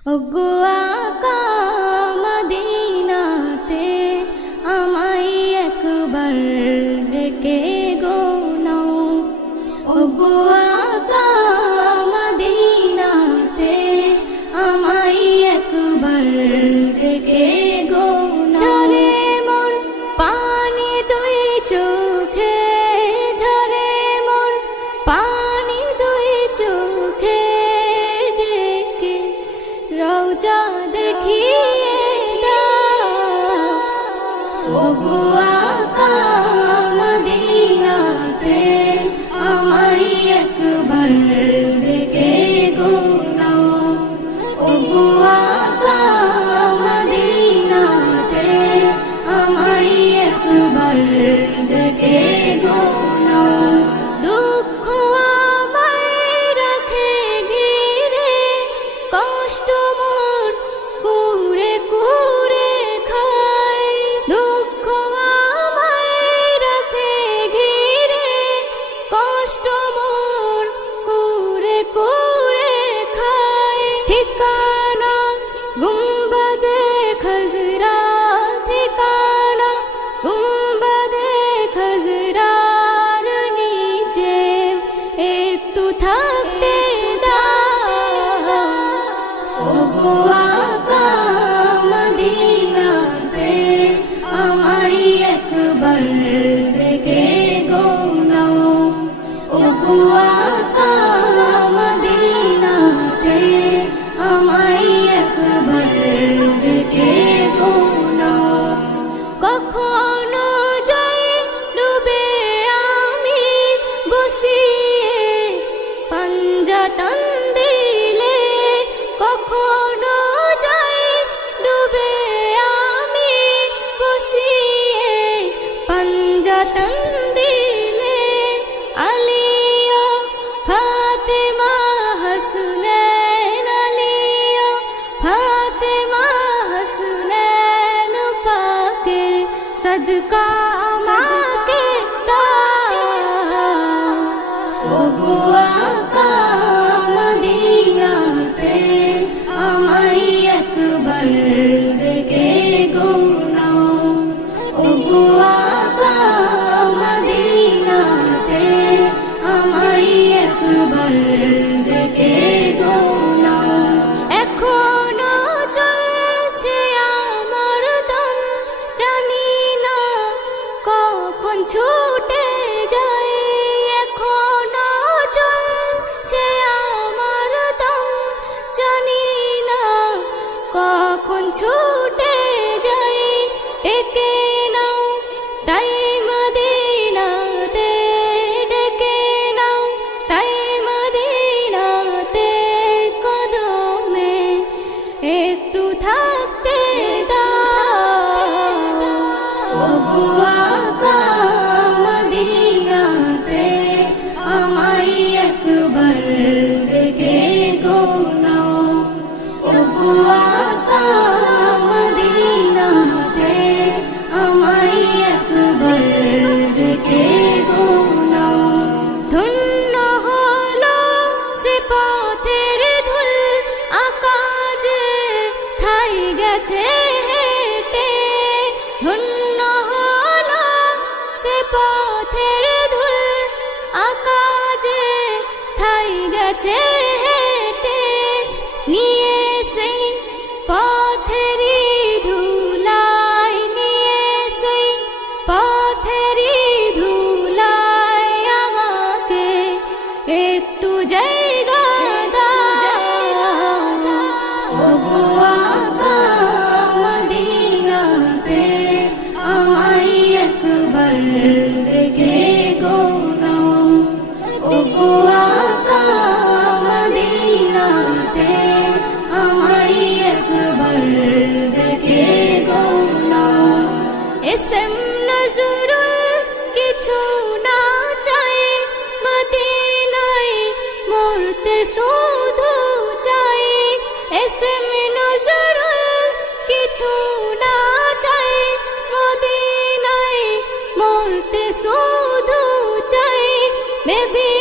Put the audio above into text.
ওগো আকা মদিনাতে আমায় একবার ডেকে গো নাও। ওগো আকা মদিনাতে আমায় একবার ডেকে গো নাও। ঝরে মন পানি দুই চোখে, ঝরে মন পানি দুই চোখে, ডেকে রওজা দেখিয়ে দাও। ওগো আকা মদিনাতে আমায় একবার ডেকে গো নাও। ওগো আকা মদিনাতে আমায় একবার ডেকে গো নাও। দুঃখ আমায় রাখে ঘিরে, কষ্ট মোর কুরে কুরে খায়। দুঃখ আমায় রাখে ঘিরে, কষ্ট মোর কুরে কুরে খায়। ঠিকানা গুম্বদে খজরা, ঠিকানা গুম্বদে খজরার নিচে একটু থাকতে দাও। ওগো আকা মদিনাতে আমায় একবার ডেকে গো নাও। ওগো আকা মদিনাতে আমায় একবার ডেকে গো নাও। কখনো যাই ডুবে আমি বসিয়ে পাঞ্জাতন দিলে, কখনো যাই ডুবে আমি বসিয়ে পাঞ্জাতন দিলে। আলিয়া ফাতেমা হাসনাইন, আলিয়া ফাতেমা হাসনাইন পাকের সদকা আমাকে দাও। ওগো আকা মদিনাতে আমায় একবার ডেকে গো নাও। ওগো আকা মদিনাতে আমায় একবার ডেকে গো নাও। এখনো চলছে আমার দম, জানি না কখন ছুটে যায়। এখনো চলছে আমার দম, জানি না কখন ছুটে যায়। ডেকে নাও তাই মদিনাতে, ডেকে নাও তাই মদিনাতে, কদমে একটু থাকতে দাও। ওগো আকা মদিনাতে আমায় একবার ডেকে গো নাও। ওগো আকা মদিনাতে আমায় একবার ডেকে গো নাও। ধন্য হলো সে পথের ধুল, আকাশে ঠাই গেছে হেঁটে। ধন্য হলো সে পথের ধুল, আকাশে ঠাই গেছে হেঁটে। নিয়ে সেই পথেরই ধুলাই, নিয়ে সেই পথেরই ধুলাই আমাকে একটু জায়গা দাও। ওগো আকা মদিনাতে আমায় একবার ডেকে গো নাও। ওগো আকা মদিনাতে আমায় একবার ডেকে গো নাও। এসএম নজরুল কিছু না চাই, মদিনায় মরতে শুধু চাই। এসএম নজরুল কিছু না চাই, মদিনায় মরতে শুধু চাই। বেবি